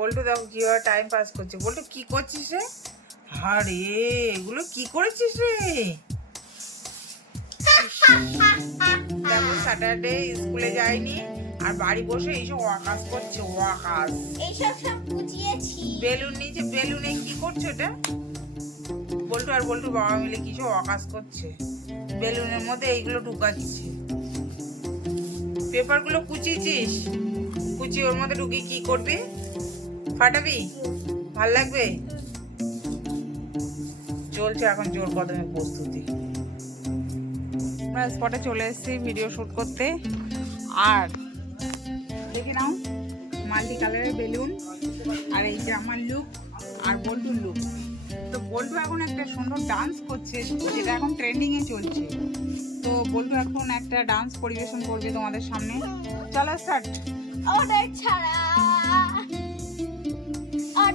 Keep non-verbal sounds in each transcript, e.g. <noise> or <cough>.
বল্টু দেখো কীভাবে time pass করছে। বল্টু কি করছিস রে? আরে এগুলো কি করেছিস রে? দেখো স্যাটারডে স্কুলে যায়নি আর বাড়ি বসে এইসব ওয়াকাস করছে ওয়াকাস। এইসব সব বুঝিয়েছি। বেলুন নিচে বেলুনে কি করছ এটা বল্টু আর বল্টু বাবা মিলে কিছু ওয়াকাস করছে। বেলুনের মধ্যে এইগুলো ঢুকাচ্ছে। পেপারগুলো কুচিয়েছিস? কুচিয়ে ওর মধ্যে ঢুকিয়ে কি করবি? ফাটাবি? ভালো লাগবে? চলছে এখন জোর কদমে প্রস্তুতি। আমরা স্পটে চলে এসেছি ভিডিও শুট করতে। আর দেখে নাও মাল্টি কালারের বেলুন আর এই যে আমার লুক আর বল্টুর লুক তো বল্টু এখন একটা সুন্দর ডান্স করছে, যেটা এখন ট্রেন্ডিং এ চলছে। তো বল্টু এখন একটা ডান্স পরিবেশন করবে তোমাদের সামনে। চলো স্টার্ট অর্ডার ছাড়া।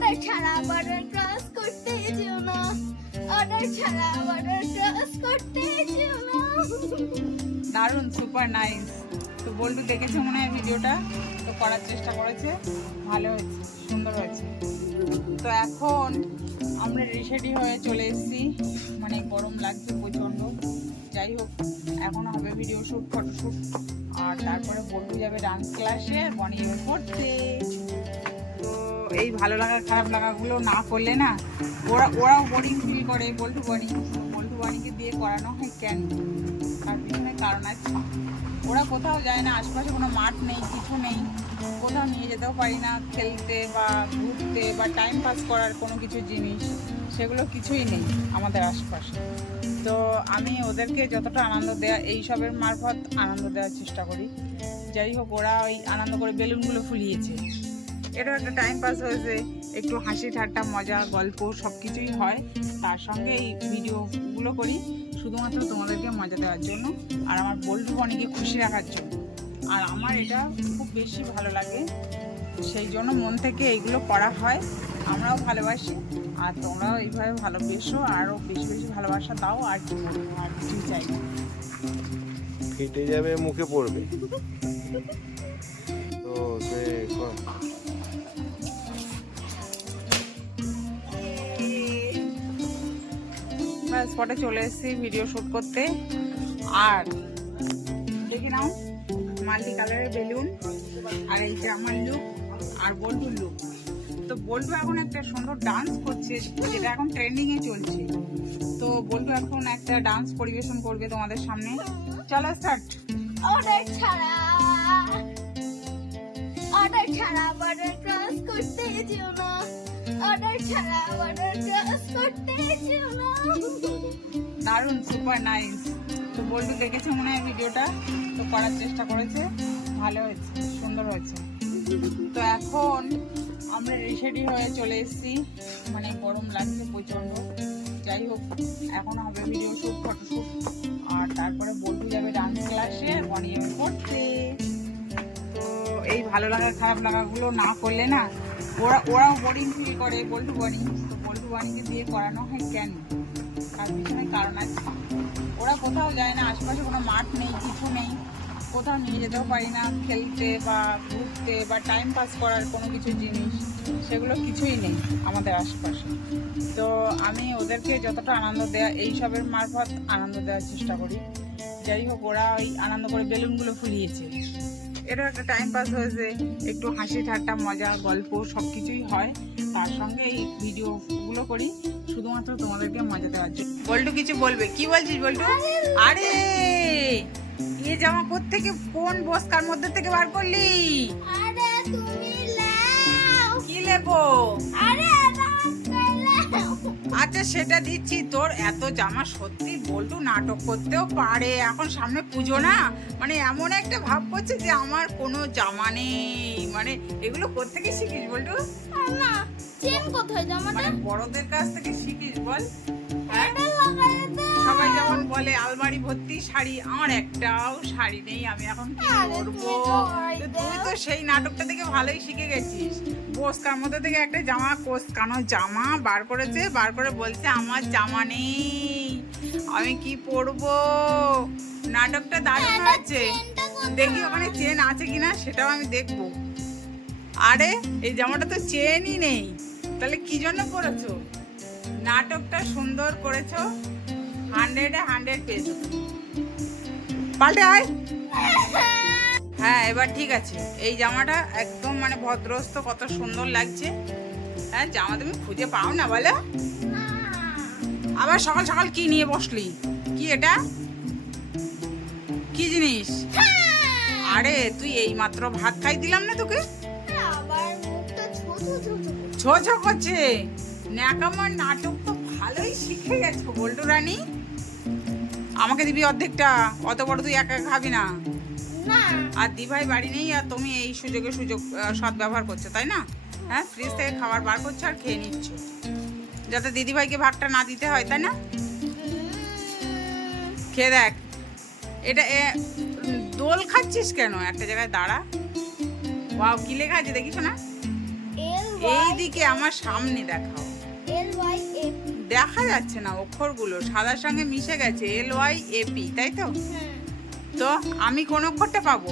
অর্ডার ছাড়া বর্ডার ক্রস করতে যেও না। অর্ডার ছাড়া বর্ডার ক্রস করতে যেও না। দারুণ সুপার নাইস তো বল্টু দেখেছে মনে হয় ভিডিওটা? তো করার চেষ্টা করেছে। ভালো হয়েছে, সুন্দর হয়েছে। তো এখন আমরা রেডি হয়ে চলে এসেছি। মানে গরম লাগছে, প্রচণ্ড। যাই হোক, এখন হবে ভিডিও শ্যুট ফটোশ্যুট আর তারপরে বল্টু যাবে ডান্স ক্লাসে বনি পড়তে তো এই ভালো লাগা, খারাপ লাগাগুলো না করলে না, ওরা, ওরাও বোরিং ফিল করে, বল্টু বনি বল্টু বনিকে দিয়ে করানো হয় কেন? তার পিছনে কারণ আছে। ওরা কোথাও যায় না, আশপাশে কোনো মাঠ নেই, কিছু নেই, কোথাও নিয়ে যেতেও পারি না, খেলতে বা ঘুরতে বা টাইম পাস করার কোনো কিছু জিনিস, সেগুলো কিছুই নেই আমাদের আশপাশে। তো আমি ওদেরকে যতটা আনন্দ দেওয়া এইসবের মারফত আনন্দ দেওয়ার চেষ্টা করি। যাই হোক, ওরা ওই আনন্দ করে বেলুনগুলো ফুলিয়েছে। এটাও একটা টাইম পাস হয়েছে। একটু হাসি ঠাট্টা মজা গল্প সব কিছুই হয়। তার সঙ্গে এই ভিডিওগুলো করি শুধুমাত্র তোমাদেরকে মজা দেওয়ার জন্য। আর আমার বল্টু বনিকে খুশি রাখার জন্য। আর আমার এটা খুব বেশি ভালো লাগে। সেই জন্য মন থেকে এইগুলো করা হয়। আমরাও ভালোবাসি। আর তোমরাও এইভাবে ভালোবেসো। আরও বেশি বেশি ভালোবাসা দাও। আর কি বলব আর কিছুই চাই না। ফেটে যাবে মুখে পড়বে। <laughs> তো সে স্পটে চলে এসেছি ভিডিও শুট করতে। আর দেখে নাও মাল্টি কালারের বেলুন আর এই যে আমার লুক আর বল্টুর লুক তো বল্টু এখন একটা সুন্দর ডান্স করছে, যেটা এখন ট্রেন্ডিংয়ে চলছে। তো বল্টু এখন একটা ডান্স পরিবেশন করবে তোমাদের সামনে। চলো স্টার্ট ছাড়া। ছাড়া করতে না। অর্ডার ছাড়া ক্রস করতে দারুণ সুপার নাইস তো বল্টু দেখেছে মনে হয় ভিডিওটা, তো করার চেষ্টা করেছে। ভালো হয়েছে, সুন্দর হয়েছে। তো এখন আমরা রেডি হয়ে চলে এসেছি। মানে গরম লাগছে প্রচণ্ড। যাই হোক, এখন হবে ভিডিও শ্যুট ফটোশ্যুট আর তারপরে বল্টু যাবে ডান্স ক্লাসে যাবে পড়তে তো এই ভালো লাগা, খারাপ লাগাগুলো না করলে না ওরা, ওরাও বোরিং ফিল করে, বল্টু বনি তো বল্টু বনিকে দিয়ে করানো হয় কেন? তার পিছনে কারণ আছে। ওরা কোথাও যায় না, আশপাশে কোনো মাঠ নেই, কিছু নেই। কোথাও নিয়ে যেতেও পারি না, খেলতে বা ঘুরতে বা টাইম পাস করার কোনো কিছু জিনিস, সেগুলো কিছুই নেই আমাদের আশপাশে। তো আমি ওদেরকে যতটা আনন্দ দেওয়া এইসবের মারফত আনন্দ দেওয়ার চেষ্টা করি। যাই হোক, ওরা ওই আনন্দ করে বেলুনগুলো ফুলিয়েছে। এটাও একটা টাইম পাস হয়েছে একটু হাসি ঠাট্টা মজা গল্প সব কিছুই হয়। তার সঙ্গে এই ভিডিওগুলো করি শুধুমাত্র তোমাদেরকে মজা দেওয়ার জন্য। বল্টু কিছু বলবে? কি বলছিস বল্টু? আরে! এ জামা থেকে কোন বস্কার মধ্যে থেকে বার করলি? কি লেবো আচ্ছা সেটা দিচ্ছি। তোর এত জামা সত্যি বল্টু নাটক করতেও পারে। এখন সামনে পুজো না? মানে এমন একটা ভাব করছে যে আমার কোনো জামা নেই। মানে এগুলো কোথেকে শিখিস বল্টু? না চেন কোথায় জামাটা? মানে বড়দের কাছ থেকে শিখিস বল। হ্যাঁ? বলে আলমারি ভর্তি শাড়ি আমার একটাও শাড়ি নেই আমি এখন কি করব? তুই তো সেই নাটকটা থেকে ভালোই শিখে গেছিস। বসকার মধ্যে থেকে একটা জামা কোসকানো জামা বার করেছে বার করে বলছে আমার জামা নেই আমি কি পরবো? নাটকটা দারুণ হয়েছে। দেখি ওখানে চেন আছে কিনা সেটাও আমি দেখব। আরে এই জামাটা তো চেনই নেই। তাহলে কি জন্য পরেছো? নাটকটা সুন্দর করেছ। হান্ড্রেডে হান্ড্রেড পেয়েছ পাল্টে আয়। হ্যাঁ এবার ঠিক আছে। এই জামাটা একদম মানে ভদ্রস্থ কত সুন্দর লাগছে। হ্যাঁ জামা তুমি খুঁজে পাও না বলো। আবার সকাল সকাল কি নিয়ে বসলি? কি এটা? কি জিনিস? আরে তুই এই মাত্র ভাত খাই দিলাম না তোকে? ছো ছো করছে। ন্যাকামার নাটক তো ভালোই শিখে গেছো বল্টু রানী। আমাকে দিবি অর্ধেকটা? অত বড় তুই একা খাবি না। আর দিভাই বাড়ি নেই আর তুমি এই সুযোগে সুযোগ সৎ ব্যবহার করছ তাই না? হ্যাঁ ফ্রিজ থেকে খাবার বার করছ আর খেয়ে নিচ্ছ। যাতে দিদিভাইকে ভাগটা না দিতে হয় তাই না? খেয়ে দেখ। এটা দোল খাচ্ছিস কেন? একটা জায়গায় দাঁড়া। ওয়াও কি লেখা আছে দেখিস না এল এই দিকে আমার সামনে দেখাও। এল ওয়াই এ দেখা যাচ্ছে না অক্ষরগুলো। সাদার সঙ্গে মিশে গেছে এল ওয়াই এপি তাই তো? তো আমি কোন অক্ষরটা পাবো?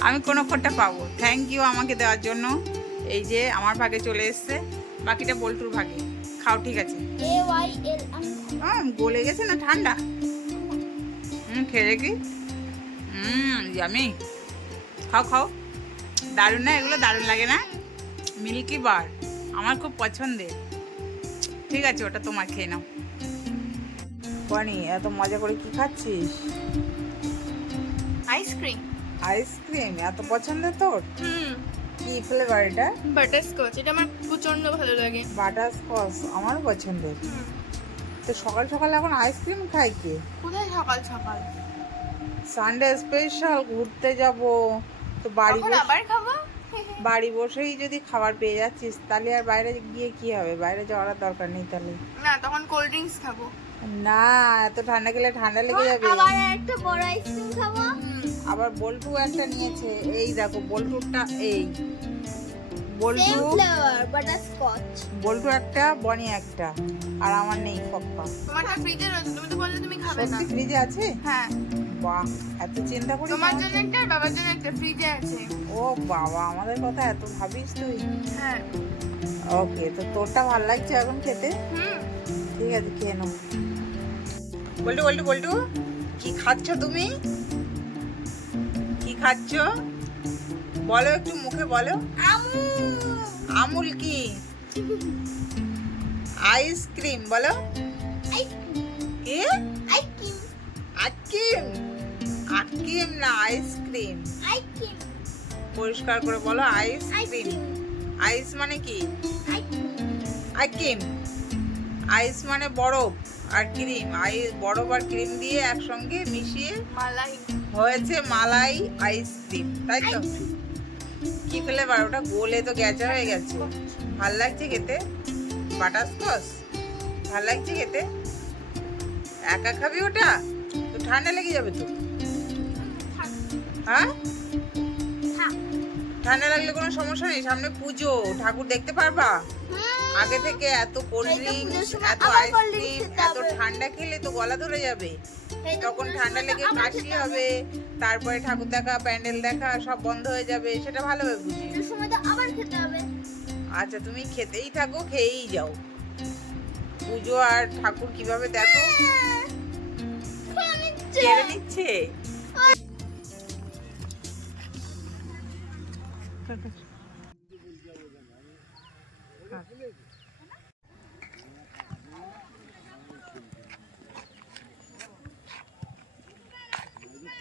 আমি কোন অক্ষরটা পাবো? থ্যাংক ইউ আমাকে দেওয়ার জন্য। এই যে আমার ভাগে চলে এসছে। বাকিটা বল্টুর ভাগে। খাও ঠিক আছে। আমি। আম, গলে গেছে না ঠান্ডা? হুম খেয়ে দেখি। হুম জামি খাও খাও। দারুণ না? এগুলো দারুণ লাগে না? মিল্কি বার আমার খুব পছন্দের। ঠিক আছে ওটা তোমার খেয়ে নাও। বনি এত মজা করে কি খাচ্ছিস? আইসক্রিম আইসক্রিম এত পছন্দের তোর? হুম। কি ফ্লেভার এটা? বাটারস্কচ এটা আমার প্রচণ্ড ভালো লাগে। বাটার স্কচ আমারও পছন্দের তো সকাল সকাল এখন আইসক্রিম খাই কে? কোথায় সকাল সকাল? সানডে স্পেশাল ঘুরতে যাব তো বাড়ি আবার খাব? বাড়ি বসেই যদি খাবার পেয়ে যাচ্ছিস তাহলে আর বাইরে গিয়ে কি হবে? বাইরে যাওয়ার দরকার নেই তাহলে। না তখন কোল্ড ড্রিঙ্কস খাব। না এত ঠান্ডা গেলে ঠান্ডা লেগে যাবে। আবার একটা বড় আইসক্রিম খাব। আবার বল্টু একটা নিয়েছে এই দেখো বল্টুরটা এই। বল্টু ফ্লেভার বাটারস্কচ বল্টু একটা বনি একটা আর আমার নেই পপ্পা। তোমারটা ফ্রিজে রয়েছে তুমি তো বললে তুমি খাবে না। ফ্রিজে আছে? হ্যাঁ। বাহ এত চিন্তা করি তোমার জন্য একটা বাবার জন্য একটা ফ্রিজে আছে। ও বাবা আমাদের কথা এত ভাবিস তুই? হ্যাঁ। ওকে তো তোরটা ভালো লাগছে এখন খেতে? হুম। ঠিক আছে খেয়ে নাও। বল্টু বল্টু বল্টু কি খাচ্ছ তুমি? কি খাচ্ছ? বলো একটু মুখে বলো। আমুল কি? আইসক্রিম বলো। কি? আইসক্রিম আকিম আকিম না আইসক্রিম আইসক্রিম পরিষ্কার করে বলো আইসক্রিম আইসক্রিম আইস মানে কি? আইসক্রিম আইকিম আইস মানে বরফ আর ক্রিম আই বরফ আর ক্রিম দিয়ে একসঙ্গে মিশিয়ে মালাই। হয়েছে মালাই আইসক্রিম তাই তো? কি ফ্লেভার ওটা গোলে তো গ্যাচা হয়ে গেছে। ভালো লাগছে খেতে? বাটারস্কচ ভালো লাগছে খেতে? একা খাবি ওটা? তো ঠান্ডা লেগে যাবে তো। হ্যাঁ? ঠান্ডা লাগলে কোনো সমস্যা নেই সামনে পুজো ঠাকুর দেখতে পারবা? আগে থেকে এত কোল্ড ড্রিঙ্কস এত আইসক্রিম এত ঠান্ডা খেলে তো গলা ধরে যাবে। তখন ঠান্ডা লেগে কাশি হবে। তারপরে ঠাকুর দেখা প্যান্ডেল দেখা সব বন্ধ হয়ে যাবে সেটা ভালো হবে বুঝি। আচ্ছা তুমি খেতেই থাকো খেয়েই যাও। পুজো আর ঠাকুর কীভাবে দেখো? আমি কেড়ে নিচ্ছে